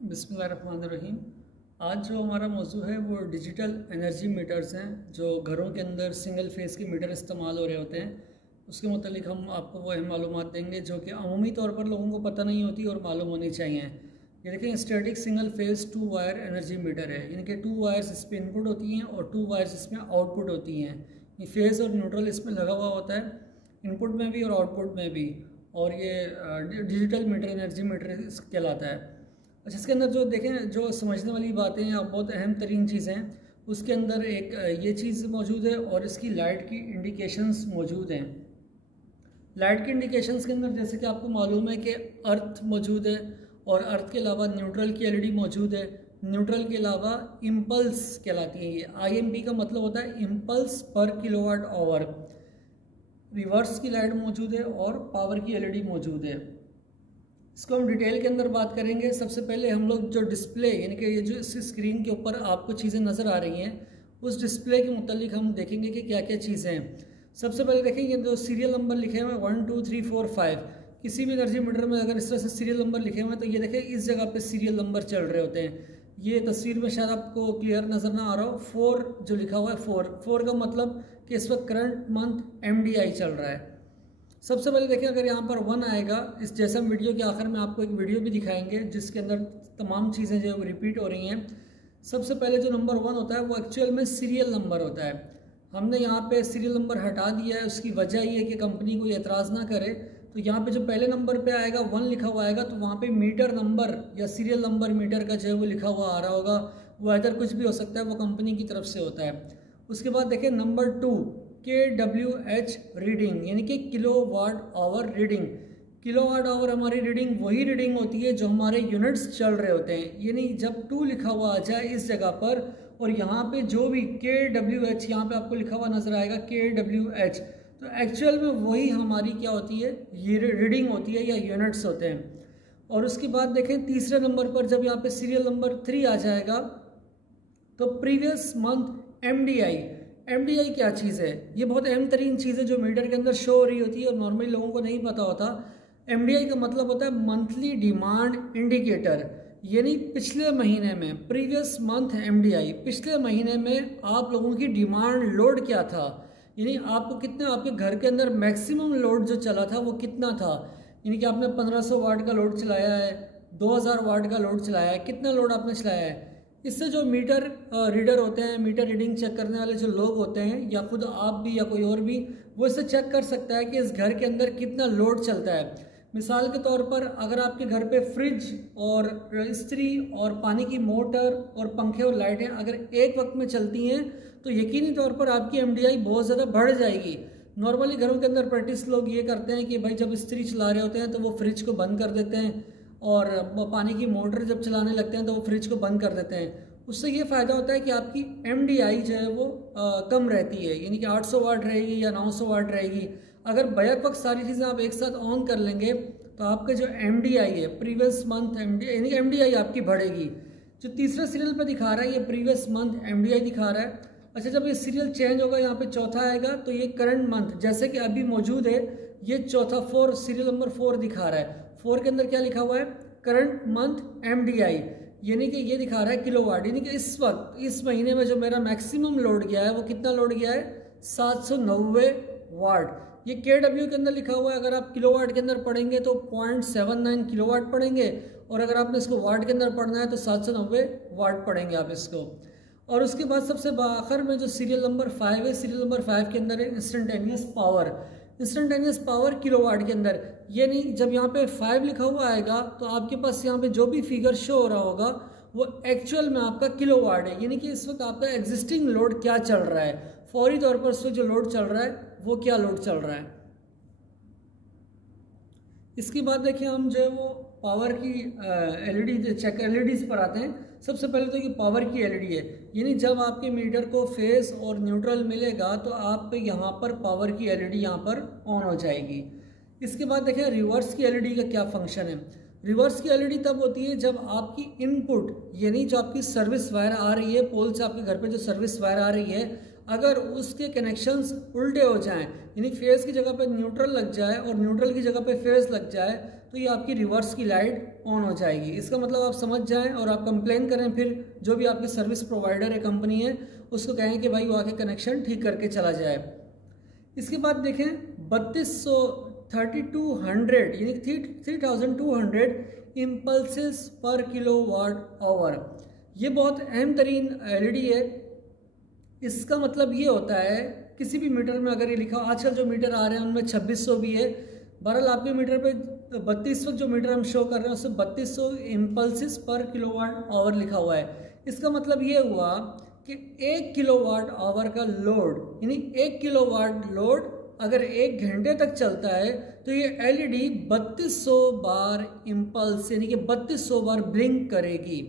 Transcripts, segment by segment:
बिस्मिल्लाहिर्रहमानिर्रहीम। आज जो हमारा मौजू है वो डिजिटल एनर्जी मीटर्स हैं जो घरों के अंदर सिंगल फेस के मीटर इस्तेमाल हो रहे होते हैं। उसके मुतालिक हम आपको वो मालूमात देंगे जो कि अमूमी तौर पर लोगों को पता नहीं होती और मालूम होनी चाहिए। ये देखें, static single phase 2 wire energy meter है। इनके 2 वायर्स इस पर इनपुट होती हैं और 2 वायर्स इसमें आउटपुट होती हैं। ये फेस और न्यूट्रल इसमें लगा हुआ होता है, इनपुट में भी और आउटपुट में भी। और ये डिजिटल मीटर एनर्जी मीटर कहलाता है। अच्छा, इसके अंदर जो देखें, जो समझने वाली बातें हैं, बहुत अहम तरीन चीज़ें हैं। उसके अंदर एक ये चीज़ मौजूद है और इसकी लाइट की इंडिकेशंस मौजूद हैं। लाइट की इंडिकेशंस के अंदर जैसे कि आपको मालूम है कि अर्थ मौजूद है और अर्थ के अलावा न्यूट्रल की एलईडी मौजूद है। न्यूट्रल के अलावा इम्पल्स कहलाती है। ये IMP का मतलब होता है इम्पल्स पर किलोवाट आवर। रिवर्स की लाइट मौजूद है और पावर की एलईडी मौजूद है। इसको हम डिटेल के अंदर बात करेंगे। सबसे पहले हम लोग जो डिस्प्ले, यानी कि ये जो इस स्क्रीन के ऊपर आपको चीज़ें नज़र आ रही हैं, उस डिस्प्ले के मुतालिक हम देखेंगे कि क्या क्या चीज़ें हैं। सबसे पहले देखेंगे जो सीरियल नंबर लिखे हुए हैं 1 2 3 4 5। किसी भी एनर्जी मीटर में अगर इस तरह से सीरियल नंबर लिखे हुए हैं तो ये देखें इस जगह पे सीरियल नंबर चल रहे होते हैं। ये तस्वीर में शायद आपको क्लियर नज़र ना आ रहा हो। 4 जो लिखा हुआ है, 4 का मतलब कि इस वक्त करंट मंथ MDI चल रहा है। सबसे पहले देखें, अगर यहाँ पर 1 आएगा, इस जैसा हम वीडियो के आखिर में आपको एक वीडियो भी दिखाएंगे जिसके अंदर तमाम चीज़ें जो रिपीट हो रही हैं। सबसे पहले जो नंबर 1 होता है वो एक्चुअल में सीरियल नंबर होता है। हमने यहाँ पे सीरियल नंबर हटा दिया है। उसकी वजह ये है कि कंपनी कोई एतराज़ ना करे। तो यहाँ पे जो पहले नंबर पे आएगा 1 लिखा हुआ आएगा, तो वहाँ पे मीटर नंबर या सीरियल नंबर मीटर का जो है वो लिखा हुआ आ रहा होगा। वो इधर कुछ भी हो सकता है, वो कंपनी की तरफ से होता है। उसके बाद देखें नंबर 2 kWh रीडिंग, यानी कि kilowatt hour reading. Kilowatt hour हमारी रीडिंग वही रीडिंग होती है जो हमारे यूनिट्स चल रहे होते हैं। यानी जब 2 लिखा हुआ आ जाए इस जगह पर और यहाँ पे जो भी kWh यहाँ पे आपको लिखा हुआ नजर आएगा kWh, तो एक्चुअल में वही हमारी क्या होती है, ये रीडिंग होती है या यूनिट्स होते हैं। और उसके बाद देखें तीसरे नंबर पर जब यहाँ पे सीरियल नंबर 3 आ जाएगा तो प्रीवियस मंथ MDI क्या चीज़ है? ये बहुत अहम तरीन चीज़ है जो मीटर के अंदर शो हो रही होती है और नॉर्मली लोगों को नहीं पता होता। MDI का मतलब होता है मंथली डिमांड इंडिकेटर, यानी पिछले महीने में, प्रीवियस मंथ MDI, पिछले महीने में आप लोगों की डिमांड लोड क्या था, यानी आपको कितने, आपके घर के अंदर मैक्सिमम लोड जो चला था वो कितना था। यानी कि आपने 1500 वाट का लोड चलाया है, 2000 वाट का लोड चलाया है, कितना लोड आपने चलाया है। इससे जो मीटर रीडर होते हैं, मीटर रीडिंग चेक करने वाले जो लोग होते हैं, या खुद आप भी या कोई और भी, वो इससे चेक कर सकता है कि इस घर के अंदर कितना लोड चलता है। मिसाल के तौर पर अगर आपके घर पे फ्रिज और इस्त्री और पानी की मोटर और पंखे और लाइटें अगर एक वक्त में चलती हैं तो यकीनी तौर पर आपकी MDI बहुत ज़्यादा बढ़ जाएगी। नॉर्मली घरों के अंदर प्रैक्टिस लोग ये करते हैं कि भाई जब इस्त्री चला रहे होते हैं तो वो फ्रिज को बंद कर देते हैं और पानी की मोटर जब चलाने लगते हैं तो वो फ्रिज को बंद कर देते हैं। उससे ये फ़ायदा होता है कि आपकी MDI जो है वो कम रहती है, यानी कि 800 वाट रहेगी या 900 वाट रहेगी। अगर बैक वक्त सारी चीज़ें आप एक साथ ऑन कर लेंगे तो आपका जो MDI है, प्रीवियस मंथ MDI, यानी MDI आपकी बढ़ेगी। जो तीसरा सीरियल पर दिखा रहा है ये प्रीवियस मंथ MDI दिखा रहा है। अच्छा, जब ये सीरियल चेंज होगा, यहाँ पे चौथा आएगा तो ये करंट मंथ, जैसे कि अभी मौजूद है ये चौथा 4, सीरियल नंबर 4 दिखा रहा है। 4 के अंदर क्या लिखा हुआ है, करंट मंथ MDI, यानी कि ये दिखा रहा है किलोवाट, यानी कि इस वक्त इस महीने में जो मेरा मैक्सिमम लोड गया है वो कितना लोड गया है, 790 वाट। ये kW के अंदर लिखा हुआ है। अगर आप किलोवाट के अंदर पढ़ेंगे तो 0.79 किलोवाट पढ़ेंगे और अगर आपने इसको वाट के अंदर पढ़ना है तो 790 वाट पढ़ेंगे आप इसको। और उसके बाद सबसे आखिर में जो सीरियल नंबर 5 है, सीरियल नंबर 5 के अंदर है instantaneous power. Instantaneous power kilowatt के अंदर, यानी जब यहाँ पे 5 लिखा हुआ आएगा तो आपके पास यहाँ पे जो भी फिगर शो हो रहा होगा वो एक्चुअल में आपका किलोवाट है, यानी कि इस वक्त आपका एग्जिस्टिंग लोड क्या चल रहा है, फौरी तौर पर इस वक्त जो लोड चल रहा है वो क्या लोड चल रहा है। इसके बाद देखिए हम जो है वो पावर की LED चेक, LEDs पर आते हैं। सबसे पहले तो ये पावर की LED है, यानी जब आपके मीटर को फेस और न्यूट्रल मिलेगा तो आप यहाँ पर पावर की LED यहाँ पर ऑन हो जाएगी। इसके बाद देखें रिवर्स की LED का क्या फंक्शन है। रिवर्स की LED तब होती है जब आपकी इनपुट, यानी जो आपकी सर्विस वायर आ रही है पोल से, आपके घर पे जो सर्विस वायर आ रही है, अगर उसके कनेक्शंस उल्टे हो जाएं, यानी फेस की जगह पे न्यूट्रल लग जाए और न्यूट्रल की जगह पे फेस लग जाए, तो ये आपकी रिवर्स की लाइट ऑन हो जाएगी। इसका मतलब आप समझ जाएं और आप कंप्लेन करें, फिर जो भी आपकी सर्विस प्रोवाइडर है, कंपनी है, उसको कहें कि भाई वो आके कनेक्शन ठीक करके चला जाए। इसके बाद देखें 3200 यानी 3200 इम्पल्सेस पर किलोवाट आवर। ये बहुत अहम तरीन एलईडी है। इसका मतलब ये होता है किसी भी मीटर में अगर ये लिखा हो, आजकल जो मीटर आ रहे हैं उनमें 2600 भी है, बहरहाल आपके मीटर पे 32 वक्त जो मीटर हम शो कर रहे हैं उससे 3200 इम्पल्सिस पर किलोवाट आवर लिखा हुआ है। इसका मतलब ये हुआ कि 1 किलोवाट आवर का लोड यानी 1 किलोवाट लोड अगर 1 घंटे तक चलता है तो ये एलईडी 3200 बार इम्पल्स यानी कि 3200 बार ब्लिंक करेगी।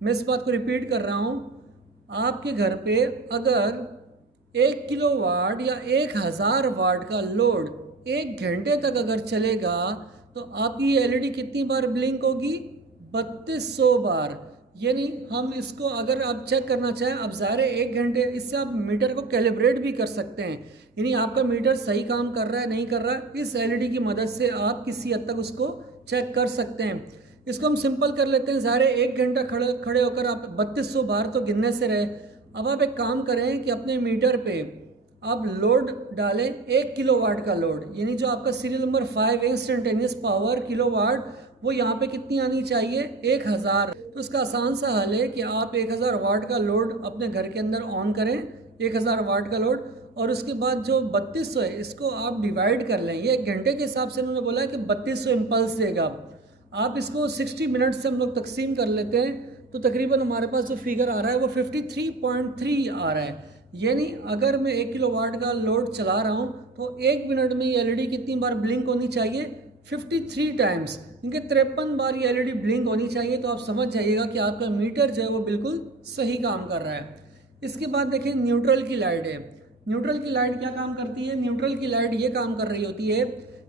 मैं इस बात को रिपीट कर रहा हूँ, आपके घर पे अगर 1 किलोवाट या 1000 वाट का लोड 1 घंटे तक अगर चलेगा तो आपकी एलईडी कितनी बार ब्लिंक होगी? 3200 बार। यानी हम इसको अगर आप चेक करना चाहें, अब ज़ाहिर है 1 घंटे, इससे आप मीटर को कैलिब्रेट भी कर सकते हैं, यानी आपका मीटर सही काम कर रहा है नहीं कर रहा है, इस एलईडी की मदद से आप किसी हद तक उसको चेक कर सकते हैं। इसको हम सिंपल कर लेते हैं। ज़ाहिर है 1 घंटा खड़े होकर आप 3200 बार तो गिनने से रहे। अब आप एक काम करें कि अपने मीटर पे आप लोड डालें 1 किलोवाट का लोड, यानी जो आपका सीरियल नंबर 5 है इंस्टेंटेनियस पावर किलोवाट, वो यहाँ पे कितनी आनी चाहिए? 1000। तो इसका आसान सा हल है कि आप 1000 वाट का लोड अपने घर के अंदर ऑन करें, 1000 वाट का लोड, और उसके बाद जो 3200 है इसको आप डिवाइड कर लें। ये 1 घंटे के हिसाब से उन्होंने बोला है कि 3200 इम्पल्स देगा। आप इसको 60 मिनट से हम लोग तकसीम कर लेते हैं तो तकरीबन हमारे पास जो फिगर आ रहा है वो 53.3 आ रहा है। यानी अगर मैं 1 किलोवाट का लोड चला रहा हूँ तो 1 मिनट में ये एलईडी कितनी बार ब्लिंक होनी चाहिए? 53 टाइम्स, क्योंकि 53 बार ये एलईडी ब्लिंक होनी चाहिए। तो आप समझ जाइएगा कि आपका मीटर जो है वो बिल्कुल सही काम कर रहा है। इसके बाद देखें न्यूट्रल की लाइट है। न्यूट्रल की लाइट क्या काम करती है? न्यूट्रल की लाइट ये काम कर रही होती है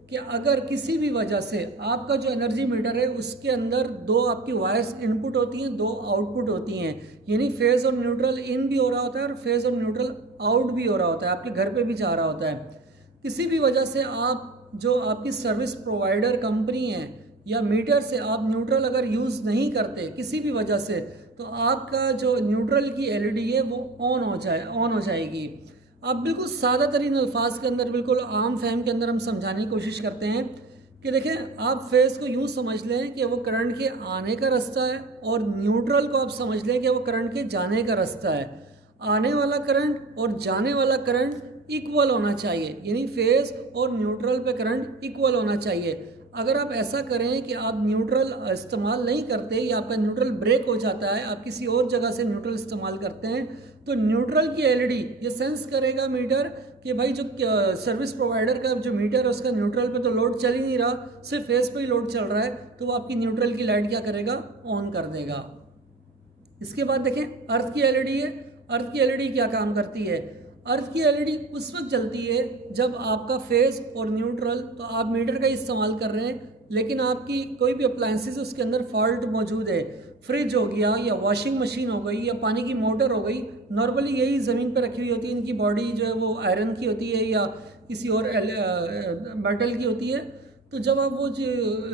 कि अगर किसी भी वजह से आपका जो एनर्जी मीटर है उसके अंदर 2 आपकी वायर्स इनपुट होती हैं, 2 आउटपुट होती हैं, यानी फेज और न्यूट्रल इन भी हो रहा होता है और फेज और न्यूट्रल आउट भी हो रहा होता है, आपके घर पे भी जा रहा होता है। किसी भी वजह से आप जो आपकी सर्विस प्रोवाइडर कंपनी है या मीटर से आप न्यूट्रल अगर यूज़ नहीं करते किसी भी वजह से, तो आपका जो न्यूट्रल की एलईडी है वो ऑन हो जाएगी। आप बिल्कुल सादा तरीन अल्फाज के अंदर, बिल्कुल आम फहम के अंदर हम समझाने की कोशिश करते हैं कि देखें, आप फेज को यूँ समझ लें कि वो करंट के आने का रास्ता है और न्यूट्रल को आप समझ लें कि वो करंट के जाने का रास्ता है। आने वाला करंट और जाने वाला करंट इक्वल होना चाहिए, यानी फेज और न्यूट्रल पे करंट इक्वल होना चाहिए। अगर आप ऐसा करें कि आप न्यूट्रल इस्तेमाल नहीं करते या आपका न्यूट्रल ब्रेक हो जाता है, आप किसी और जगह से न्यूट्रल इस्तेमाल करते हैं, तो न्यूट्रल की एलईडी ये सेंस करेगा मीटर कि भाई जो सर्विस प्रोवाइडर का जो मीटर है उसका न्यूट्रल पे तो लोड चल ही नहीं रहा, सिर्फ फेज पे ही लोड चल रहा है, तो वो आपकी न्यूट्रल की लाइट क्या करेगा? ऑन कर देगा। इसके बाद देखें अर्थ की एलईडी है। अर्थ की एलईडी क्या काम करती है? अर्थ की एलईडी उस वक्त जलती है जब आपका फेज और न्यूट्रल, तो आप मीटर का इस्तेमाल कर रहे हैं लेकिन आपकी कोई भी अप्लायंसेस उसके अंदर फॉल्ट मौजूद है, फ्रिज हो गया या वॉशिंग मशीन हो गई या पानी की मोटर हो गई, नॉर्मली यही ज़मीन पर रखी हुई होती है, इनकी बॉडी जो है वो आयरन की होती है या किसी और मेटल की होती है। तो जब आप वो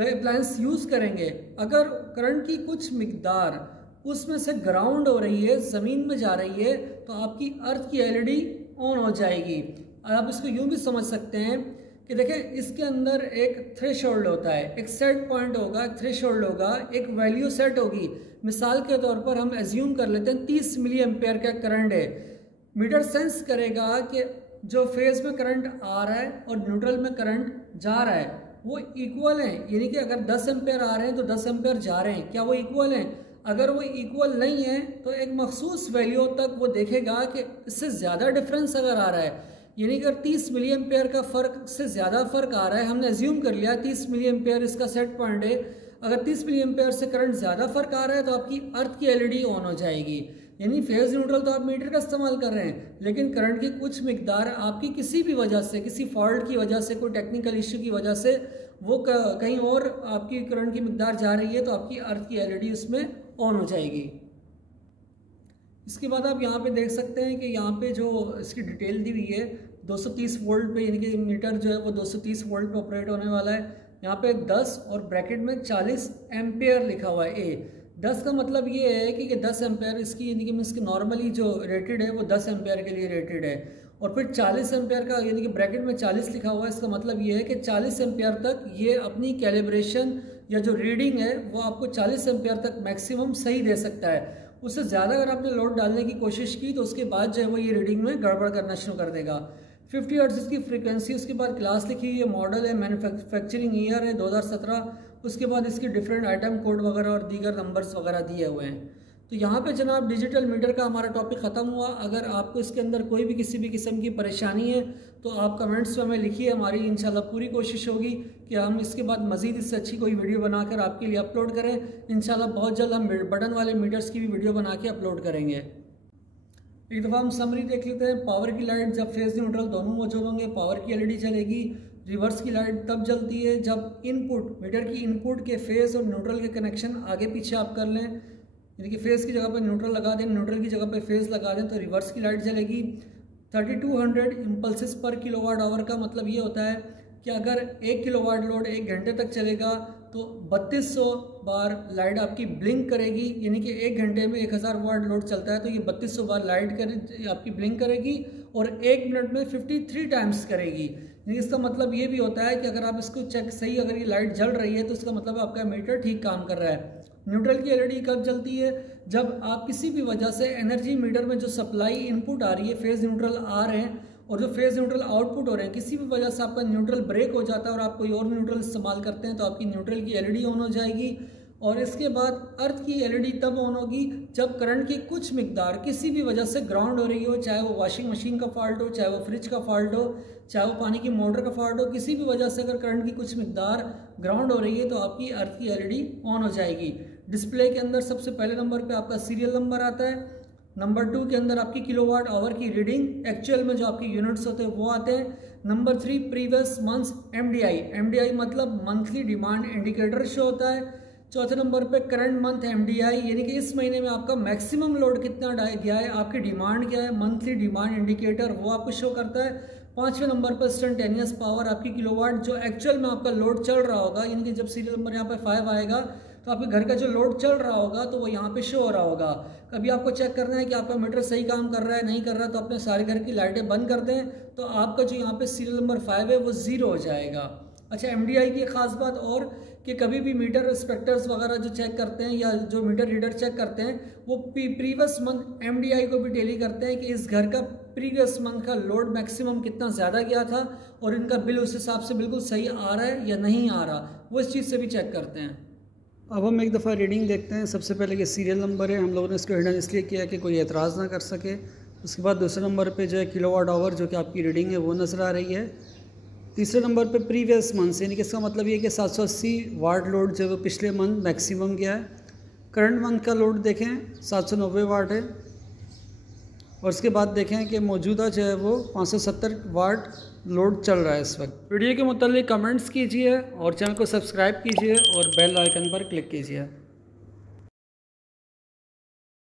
अप्लायंस यूज़ करेंगे, अगर करंट की कुछ मिकदार उसमें से ग्राउंड हो रही है, ज़मीन में जा रही है, तो आपकी अर्थ की एलईडी ऑन हो जाएगी। आप इसको यूँ भी समझ सकते हैं कि देखें, इसके अंदर एक थ्रेशोल्ड होता है, एक सेट पॉइंट होगा, एक थ्रेशोल्ड होगा, एक वैल्यू सेट होगी। मिसाल के तौर पर हम एज्यूम कर लेते हैं 30 मिली एम्पेयर का करंट है। मीटर सेंस करेगा कि जो फेज में करंट आ रहा है और न्यूट्रल में करंट जा रहा है वो इक्वल हैं, यानी कि अगर 10 एम्पेयर आ रहे हैं तो 10 एम्पेयर जा रहे हैं, क्या वो इक्वल हैं? अगर वो इक्वल नहीं है तो एक मखसूस वैल्यू तक वो देखेगा कि इससे ज़्यादा डिफरेंस अगर आ रहा है, यानी अगर 30 मिली एम्पेयर का फ़र्क से ज़्यादा फ़र्क आ रहा है, हमने एज्यूम कर लिया 30 मिली एम्पेयर इसका सेट पॉइंट है, अगर 30 मिली एम्पेयर से करंट ज़्यादा फ़र्क आ रहा है तो आपकी अर्थ की एलईडी ऑन हो जाएगी। यानी फेज न्यूट्रल तो आप मीटर का इस्तेमाल कर रहे हैं, लेकिन करंट की कुछ मिकदार आपकी किसी भी वजह से, किसी फॉल्ट की वजह से, कोई टेक्निकल इश्यू की वजह से वो कहीं और आपकी करंट की मिकदार जा रही है, तो आपकी अर्थ की एलईडी उसमें ऑन हो जाएगी। इसके बाद आप यहाँ पे देख सकते हैं कि यहाँ पे जो इसकी डिटेल दी हुई है 230 वोल्ट पे, यानी कि मीटर जो है वो 230 वोल्ट पे ऑपरेट होने वाला है। यहाँ पे 10 और ब्रैकेट में 40 एम्पेयर लिखा हुआ है। 10 का मतलब ये है कि 10 एम्पेयर इसकी यानी कि मीन्स कि नॉर्मली जो रेटेड है वो 10 एम्पेयर के लिए रेटेड है। और फिर 40 एम्पेयर का यानी कि ब्रैकेट में 40 लिखा हुआ है, इसका मतलब ये है कि 40 एम्पेयर तक ये अपनी कैलिब्रेशन या जो रीडिंग है वो आपको 40 एम्पेयर तक मैक्सिमम सही दे सकता है। उससे ज़्यादा अगर आपने लोड डालने की कोशिश की तो उसके बाद जो है वो ये रीडिंग में गड़बड़ करना शुरू कर देगा। 50 हर्ट्ज इसकी फ्रीक्वेंसी, उसके बाद क्लास लिखी हुई है, मॉडल है, मैन्युफैक्चरिंग ईयर है 2017, उसके बाद इसके डिफरेंट आइटम कोड वगैरह और दीगर नंबर्स वगैरह दिए हुए हैं। तो यहाँ पे जनाब डिजिटल मीटर का हमारा टॉपिक ख़त्म हुआ। अगर आपको इसके अंदर कोई भी किसी भी किस्म की परेशानी है तो आप कमेंट्स में हमें लिखिए, हमारी इंशाल्लाह पूरी कोशिश होगी कि हम इसके बाद मज़ीद इससे अच्छी कोई वीडियो बनाकर आपके लिए अपलोड करें। इंशाल्लाह बहुत जल्द हम बटन वाले मीटर्स की भी वीडियो बना के अपलोड करेंगे। एक दफ़ा हम समरी देख लेते हैं। पावर की लाइट जब फेज न्यूट्रल दोनों मौजूद होंगे पावर की एलईडी चलेगी। रिवर्स की लाइट तब जलती है जब इनपुट मीटर की इनपुट के फेज और न्यूट्रल के कनेक्शन आगे पीछे आप कर लें, यानी कि फेज़ की जगह पर न्यूट्रल लगा दें, न्यूट्रल की जगह पर फेज़ लगा दें तो रिवर्स की लाइट जलेगी। 3200 इम्पल्सिस पर किलोवाट आवर का मतलब ये होता है कि अगर 1 किलोवाट लोड 1 घंटे तक चलेगा तो 3200 बार लाइट आपकी ब्लिंक करेगी, यानी कि 1 घंटे में 1000 वाट लोड चलता है तो ये 3200 बार लाइट आपकी ब्लिंक करेगी और 1 मिनट में 53 टाइम्स करेगी। इसका मतलब ये भी होता है कि अगर आप इसको चेक सही, अगर ये लाइट जल रही है तो इसका मतलब आपका मीटर ठीक काम कर रहा है। न्यूट्रल की एलईडी कब जलती है? जब आप किसी भी वजह से एनर्जी मीटर में जो सप्लाई इनपुट आ रही है, फेज़ न्यूट्रल आ रहे हैं और जो फेज़ न्यूट्रल आउटपुट हो रहे हैं, किसी भी वजह से आपका न्यूट्रल ब्रेक हो जाता है और आप कोई और न्यूट्रल इस्तेमाल करते हैं तो आपकी न्यूट्रल की एलईडी ऑन हो जाएगी। और इसके बाद अर्थ की एलईडी तब ऑन होगी जब करंट की कुछ मिकदार किसी भी वजह से ग्राउंड हो रही हो, चाहे वो वॉशिंग मशीन का फॉल्ट हो, चाहे वो फ्रिज का फॉल्ट हो, चाहे वो पानी की मोटर का फॉल्ट हो, किसी भी वजह से अगर करंट की कुछ मिकदार ग्राउंड हो रही है तो आपकी अर्थ की एलईडी ऑन हो जाएगी। डिस्प्ले के अंदर सबसे पहले नंबर पे आपका सीरियल नंबर आता है। नंबर 2 के अंदर आपकी किलोवाट आवर की रीडिंग एक्चुअल में जो आपके यूनिट्स होते हैं वो आते हैं। नंबर 3 प्रीवियस मंथ्स एमडीआई मतलब मंथली डिमांड इंडिकेटर शो होता है। चौथे नंबर पे करंट मंथ एमडीआई, यानी कि इस महीने में आपका मैक्सिमम लोड कितना गया है, आपकी डिमांड क्या है, मंथली डिमांड इंडिकेटर वो आपको शो करता है। 5वें नंबर पर इंस्टेंटेनियस पावर आपकी किलोवाट, जो एक्चुअल में आपका लोड चल रहा होगा, यानी कि जब सीरियल नंबर यहाँ पे 5 आएगा तो आपके घर का जो लोड चल रहा होगा तो वो यहाँ पे शो हो रहा होगा। कभी आपको चेक करना है कि आपका मीटर सही काम कर रहा है नहीं कर रहा, तो अपने सारे घर की लाइटें बंद कर दें तो आपका जो यहाँ पे सीरियल नंबर 5 है वो 0 हो जाएगा। अच्छा, एमडीआई की ख़ास बात और कि कभी भी मीटर इंस्पेक्टर्स वगैरह जो चेक करते हैं या जो मीटर रीडर चेक करते हैं वो प्रीवियस मंथ एमडीआई को भी टेली करते हैं कि इस घर का प्रीवियस मंथ का लोड मैक्सिमम कितना ज़्यादा गया था और इनका बिल उस हिसाब से बिल्कुल सही आ रहा है या नहीं आ रहा, वो इस चीज़ से भी चेक करते हैं। अब हम एक दफ़ा रीडिंग देखते हैं। सबसे पहले कि सीरियल नंबर है, हम लोगों ने इसको हिडन इसलिए किया कि कोई एतराज़ ना कर सके। उसके बाद दूसरे नंबर पे जो है किलोवाट आवर जो कि आपकी रीडिंग है वो नज़र आ रही है। तीसरे नंबर पे प्रीवियस मंथ, यानी कि इसका मतलब ये कि 780 वाट लोड जो है वो पिछले मंथ मैक्सिमम गया है। करंट मंथ का लोड देखें 790 वाट है और उसके बाद देखें कि मौजूदा जो है वो 570 वाट लोड चल रहा है इस वक्त। वीडियो के मुताल्लिक कमेंट्स कीजिए और चैनल को सब्सक्राइब कीजिए और बेल आइकन पर क्लिक कीजिए।